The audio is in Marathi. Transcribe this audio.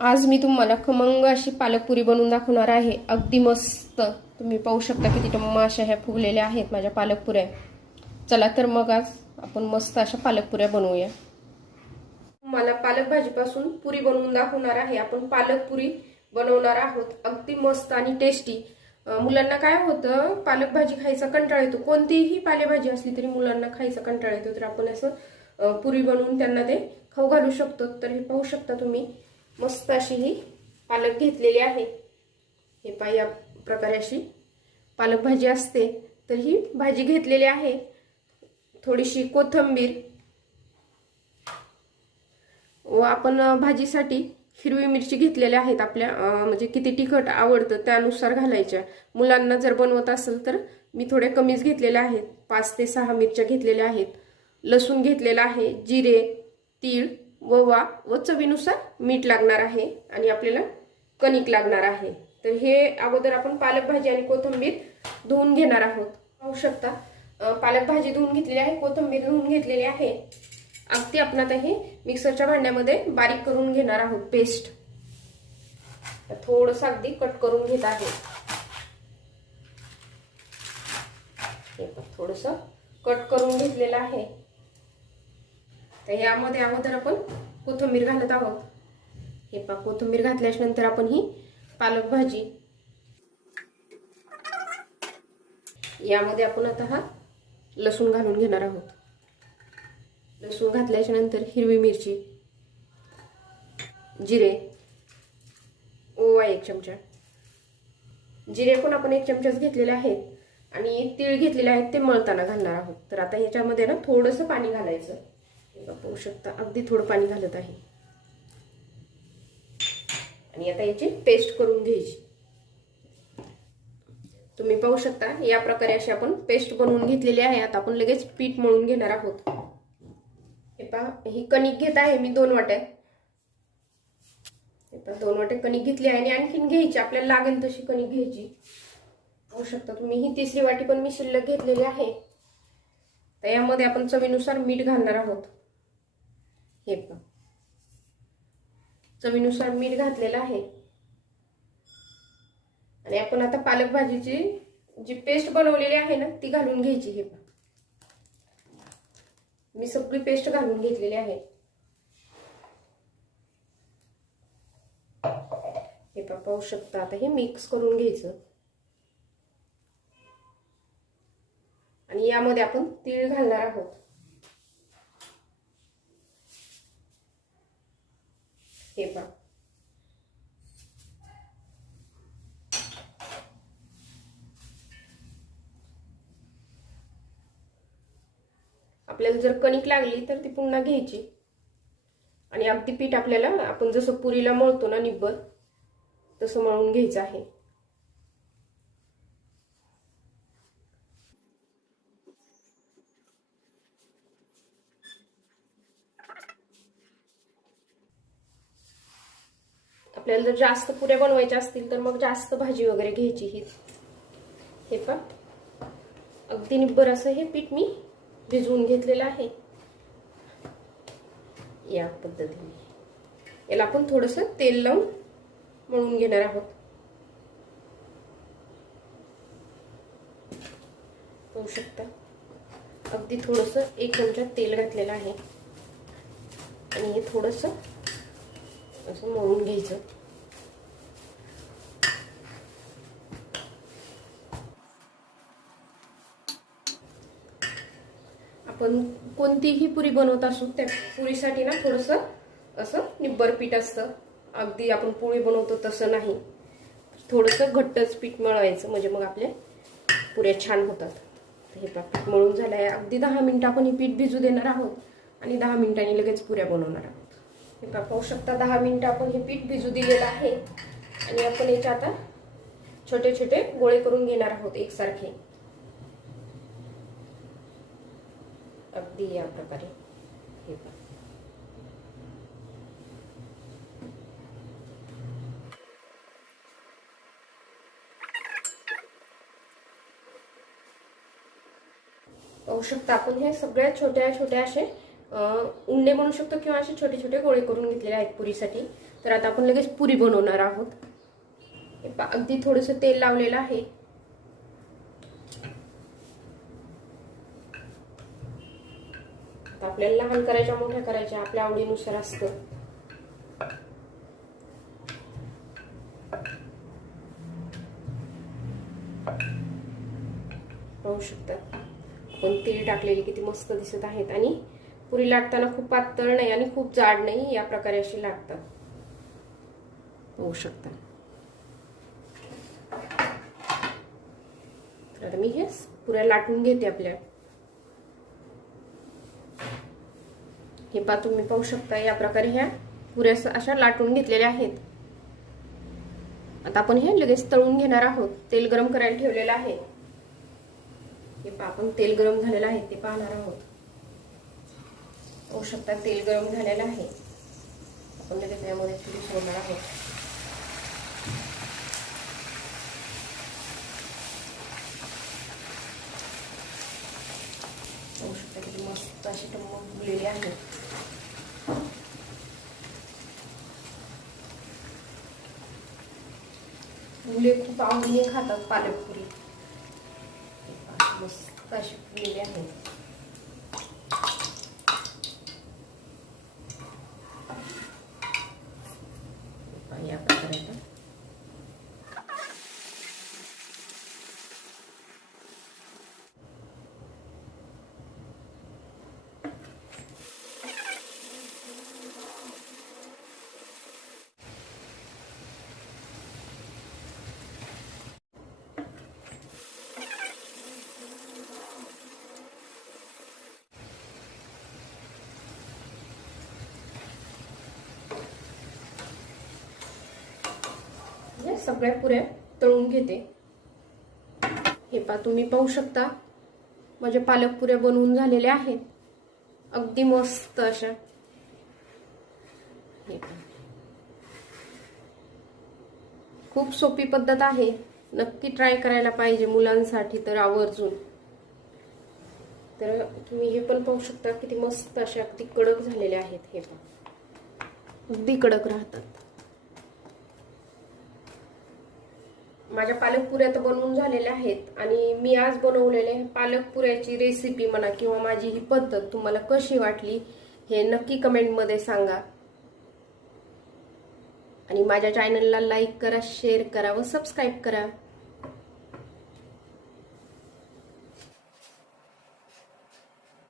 आज मी तुम्हाला खमंग अशी पालकपुरी बनवून दाखवणार आहे. अगदी मस्त. तुम्ही पाहू शकता किती टम्मा अशा ह्या फुगलेल्या आहेत माझ्या पालकपुऱ्या. चला तर मग आज आपण मस्त अशा पालकपुऱ्या बनवूया. मला पालक भाजीपासून पुरी बनवून दाखवणार आहे. आपण पालक पुरी बनवणार आहोत. अगदी मस्त आणि टेस्टी मुलांना काय होतं पालक भाजी खायचा कंटाळा येतो. कोणतीही पालेभाजी असली तरी मुलांना खायचा कंटाळा येतो. तर आपण असं पुरी बनवून त्यांना ते खाऊ घालू शकतो. तर हे पाहू शकता तुम्ही. मस्त अशी ही पालक घेतलेली आहे. हे पा या प्रकारे अशी पालक भाजी असते. तर ही भाजी घेतलेली आहे. थोडीशी कोथंबीर व आपण भाजीसाठी हिरवी मिरची घेतलेल्या आहेत. आपल्या म्हणजे किती तिखट आवडतं त्यानुसार घालायच्या. मुलांना जर बनवत असेल तर मी थोडे कमीच घेतलेल्या आहेत. पाच ते सहा मिरच्या घेतलेल्या आहेत. लसूण घेतलेला आहे जिरे तीळ ओवा व चवीनुसार मीठ लागणार आहे आणि आपल्याला कणिक लागणार आहे. तर हे अगोदर आपण पालक भाजी आणि कोथिंबीर धुवून घेणार आहोत. पाहू शकता पालक भाजी धुवून घेतलेली आहे कोथिंबीर धुवून घेतलेली आहे. अगदी आपण आता हे मिक्सरच्या भांड्यामध्ये बारीक करून घेणार आहोत पेस्ट. थोडस अगदी कट करून घेत आहे. हे थोडस कट करून घेतलेलं आहे. तर यामध्ये अगोदर आपण कोथिंबीर घालत आहोत. हे पा कोथिंबीर घातल्यानंतर आपण ही पालक भाजी. यामध्ये आपण आता हा लसूण घालून घेणार आहोत. लसूण घातल्याच्या नंतर हिरवी मिरची जिरे ओवा एक चमचा. जिरे पण आपण एक चमचाच घेतलेले आहेत आणि तीळ घेतलेले आहेत ते मळताना घालणार आहोत. तर आता ह्याच्यामध्ये ना थोडंसं पाणी घालायचं. पाहू शकता. अगदी थोडं पाणी घालत आहे. आणि आता याची पेस्ट करून घ्यायची. तुम्ही पाहू शकता या प्रकारे अशी आपण पेस्ट बनवून घेतलेली आहे. आता आपण लगेच पीठ मळून घेणार आहोत. हे पहा ही कणिक घेत आहे मी दोन वाट्या. दोन वाटे कणिक घेतली आहे आणि आणखीन घ्यायची आपल्याला लागेल तशी कणिक घ्यायची. पाहू शकता तुम्ही ही तिसरी वाटी पण मी शिल्लक घेतलेली आहे. तर यामध्ये आपण चवीनुसार मीठ घालणार आहोत. हे पहा. चवीनुसार मीठ घातलेलं आहे. आणि आपण आता पालक भाजीची जी पेस्ट बनवलेली आहे ना ती घालून घ्यायची हे पहा. मी सगळी पेस्ट घालून घेतलेली आहे. हे पहा पाहू शकता आता हे मिक्स करून घ्यायचं. आणि यामध्ये आपण तीळ घालणार आहोत. हे पण आपल्याला जर कणिक लागली तर ती पुन्हा घ्यायची. आणि अगदी पीठ आपल्याला आपण जसं पुरीला मळतो ना निब्बर तसं मळून घ्यायचं आहे. आपल्याला जर जास्त पुऱ्या बनवायच्या असतील तर मग जास्त भाजी वगैरे घ्यायची ही. हे पण अगदी निब्बर असं हे पीठ मी भिजवून घेतलेलं आहे. या पद्धतीने. याला आपण थोडस तेल लावून मळून घेणार आहोत. पाहू शकता. अगदी थोडस एक चमचा तेल घातलेलं आहे. आणि हे थोडस असं मळून घ्यायचं आपण कोणतीही पुरी बनवत असू त्या पुरीसाठी ना थोडंसं असं निब्बर पीठ असतं. अगदी आपण पोळी बनवतो तसं नाही. थोडंसं घट्टच पीठ मळवायचं म्हणजे मग आपल्या पुऱ्या छान होतात. हे पीठ मळून झालं आहे अगदी दहा मिनटं आपण हे पीठ भिजू देणार आहोत आणि दहा मिनिटांनी लगेच पुऱ्या बनवणार आहोत. हे पा पाहू शकता दहा मिनिटं आपण हे पीठ भिजू दिलेलं आहे. आणि आपण याचे आता छोटे छोटे गोळे करून घेणार आहोत एकसारखे. अगदी या प्रकारे. हे पहा पाहू शकता आपण हे सगळ्या छोट्या छोट्या असे उंडे म्हणू शकतो किंवा असे छोटे छोटे गोळे करून घेतलेले आहेत पुरीसाठी. तर आता आपण लगेच पुरी बनवणार आहोत. अगदी थोडंसं तेल लावलेलं आहे. आता आपल्याला लहान करायच्या मोठ्या करायच्या आपल्या आवडीनुसार असतं. पाहू शकता. आपण तेल टाकलेले किती मस्त दिसत आहेत. आणि पुरी लाटताना खूप पातळ नाही आणि खूप जाड नाही या प्रकारे अशी लाटतात पाहू शकता. आता मी हे पुऱ्या लाटून घेते आपल्या. हे पा तुम्ही पाहू शकता या प्रकारे ह्या पुऱ्या अशा लाटून घेतलेल्या आहेत. आता आपण हे लगेच तळून घेणार आहोत. तेल गरम करायला ठेवलेलं आहे. हे पा आपण तेल गरम झालेलं आहे ते पाहणार आहोत. होऊ शकता तेल गरम झालेलं आहे. आपण लगेच यामध्ये पुरी सोडणार आहोत. होऊ शकता किती मस्त अशी टम्मक फुगलेली आहे. मुले खूप आवडीने खातात पालकपुरी. मस्त अशी फुगलेली आहे या प्रकारे आता या सगळ्या पुऱ्या तळून घेते. हे पा तुम्ही पाहू शकता माझ्या पालक पुऱ्या बनवून झालेल्या आहेत. अगदी मस्त अशा. हे खूप सोपी पद्धत आहे. नक्की ट्राय करायला पाहिजे मुलांसाठी तर आवर्जून. तर तुम्ही हे पण पाहू शकता किती मस्त अशा अगदी कडक झालेल्या आहेत. हे पहा. अगदी कडक राहतात. माझ्या पालकपुऱ्या तर बनवून झालेल्या आहेत आणि मी आज बनवलेले पालकपुऱ्याची रेसिपी म्हणा किंवा माझी ही पद्धत तुम्हाला कशी वाटली हे नक्की कमेंटमध्ये सांगा. आणि माझ्या चॅनलला लाईक करा शेअर करा व सबस्क्राईब करा.